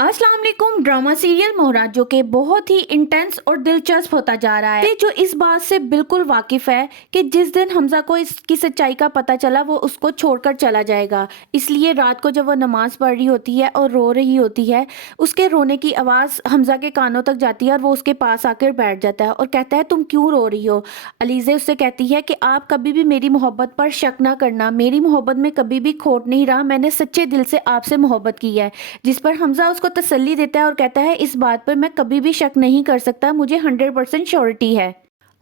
अस्सलाम वालेकुम। Drama serial मोहरा जो कि बहुत ही इंटेंस और दिलचस्प होता जा रहा है, जो इस बात से बिल्कुल वाकिफ है कि जिस दिन हमजा को इसकी सच्चाई का पता चला वो उसको छोड़कर चला जाएगा। इसलिए रात को जब वो नमाज पढ़ रही होती है और रो रही होती है, उसके रोने की आवाज़ हमजा के कानों तक जाती है और वो उसके पास आकर बैठ जाता है और कहता है तुम क्यों रो रही हो। अलीज़े उससे कहती है कि आप कभी भी मेरी मोहब्बत पर शक ना करना, मेरी मोहब्बत में कभी भी खोट नहीं रहा, मैंने सच्चे दिल से आपसे मोहब्बत की है। जिस पर हमजा उसको तसल्ली देता है और कहता है इस बात पर मैं कभी भी शक नहीं कर सकता, मुझे 100% श्योरिटी है।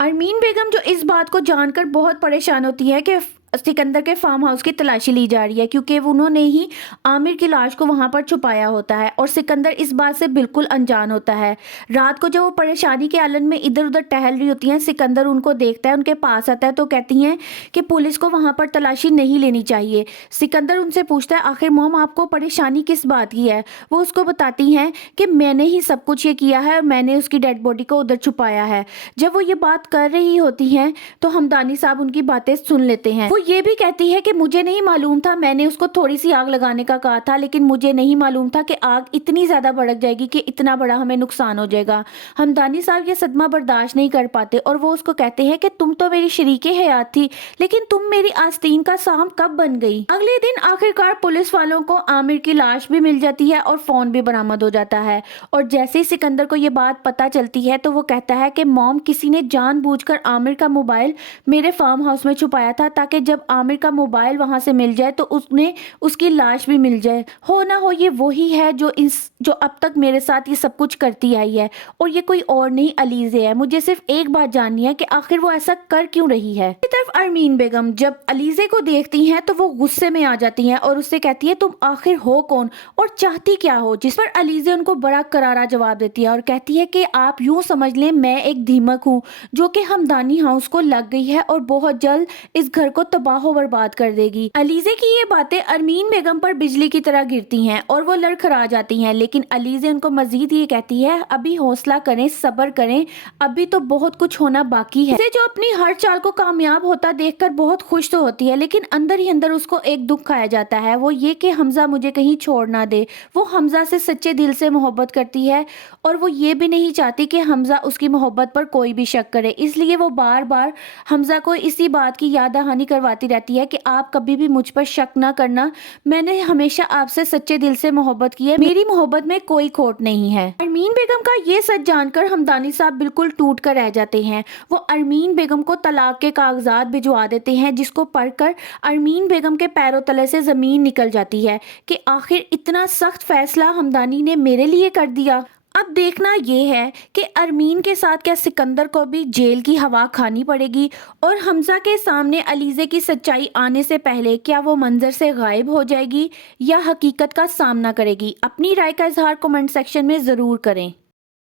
अरमीन बेगम जो इस बात को जानकर बहुत परेशान होती है कि सिकंदर के फार्म हाउस की तलाशी ली जा रही है, क्योंकि उन्होंने ही आमिर की लाश को वहां पर छुपाया होता है और सिकंदर इस बात से बिल्कुल अनजान होता है। रात को जब वो परेशानी के आलम में इधर उधर टहल रही होती हैं, सिकंदर उनको देखता है, उनके पास आता है तो कहती हैं कि पुलिस को वहां पर तलाशी नहीं लेनी चाहिए। सिकंदर उनसे पूछता है आखिर मोम आपको परेशानी किस बात की है। वो उसको बताती हैं कि मैंने ही सब कुछ ये किया है और मैंने उसकी डेड बॉडी को उधर छुपाया है। जब वो ये बात कर रही होती हैं तो हमदानी साहब उनकी बातें सुन लेते हैं। ये भी कहती है कि मुझे नहीं मालूम था, मैंने उसको थोड़ी सी आग लगाने का कहा था, लेकिन मुझे नहीं मालूम था कि आग इतनी ज्यादा भड़क जाएगी कि इतना बड़ा हमें नुकसान हो जाएगा। हमदानी साहब ये सदमा बर्दाश्त नहीं कर पाते और वो उसको कहते हैं कि तुम तो मेरी शरीके हयात थी, लेकिन तुम मेरी आस्तीन का साम कब बन गई। अगले दिन आखिरकार पुलिस वालों को आमिर की लाश भी मिल जाती है और फोन भी बरामद हो जाता है। और जैसे ही सिकंदर को ये बात पता चलती है तो वो कहता है कि मॉम किसी ने जानबूझकर आमिर का मोबाइल मेरे फार्म हाउस में छुपाया था ताकि जब आमिर का मोबाइल वहां से मिल जाए तो उसने उसकी लाश भी मिल जाए। हो ना हो ये वही है जो अब तक मेरे साथ ये सब कुछ करती आई है और ये कोई और नहीं अलीज़े है। मुझे सिर्फ एक बात जाननी है कि आखिर वो ऐसा कर क्यों रही है। इस तरफ अरमीन बेगम जब अलीज़े को देखती हैं तो वो गुस्से में आ जाती हैं और उससे कहती है तुम आखिर हो कौन और चाहती क्या हो। जिस पर अलीज़े उनको बड़ा करारा जवाब देती है और कहती है कि आप यूं समझ लें मैं एक दीमक हूँ जो कि हमदानी हाउस को लग गई है और बहुत जल्द इस घर को तबाह बर्बाद कर देगी। अलीज़े की ये बातें अरमीन बेगम पर बिजली की तरह गिरती हैं और वो लड़खड़ा जाती हैं, लेकिन अलीज़े उनको मजीद ये कहती है अभी हौसला करें, सब्र करें, अभी तो बहुत कुछ होना बाकी है। जो अपनी हर चाल को कामयाब होता देखकर बहुत खुश तो होती है, लेकिन अंदर ही अंदर उसको एक दुख खाया जाता है, वो ये कि हमजा मुझे कहीं छोड़ ना दे। वो हमजा से सच्चे दिल से मोहब्बत करती है और वो ये भी नहीं चाहती कि हमजा उसकी मोहब्बत पर कोई भी शक करे, इसलिए वो बार बार हमजा को इसी बात की याद दहानी करवाती रहती है कि आप कभी भी मुझ पर शक ना करना, मैंने हमेशा आपसे सच्चे दिल से मोहब्बत की है, मेरी मोहब्बत में कोई खोट नहीं है। अरमीन बेगम का ये सच जानकर हमदानी साहब बिल्कुल टूट कर रह जाते हैं। वो अरमीन बेगम को तलाक के कागजात भिजवा देते हैं, जिसको पढ़कर अरमीन बेगम के पैरों तले से जमीन निकल जाती है कि आखिर इतना सख्त फैसला हमदानी ने मेरे लिए कर दिया। अब देखना ये है कि अरमीन के साथ क्या सिकंदर को भी जेल की हवा खानी पड़ेगी और हमजा के सामने अलीज़े की सच्चाई आने से पहले क्या वो मंजर से गायब हो जाएगी या हकीकत का सामना करेगी। अपनी राय का इजहार कमेंट सेक्शन में ज़रूर करें।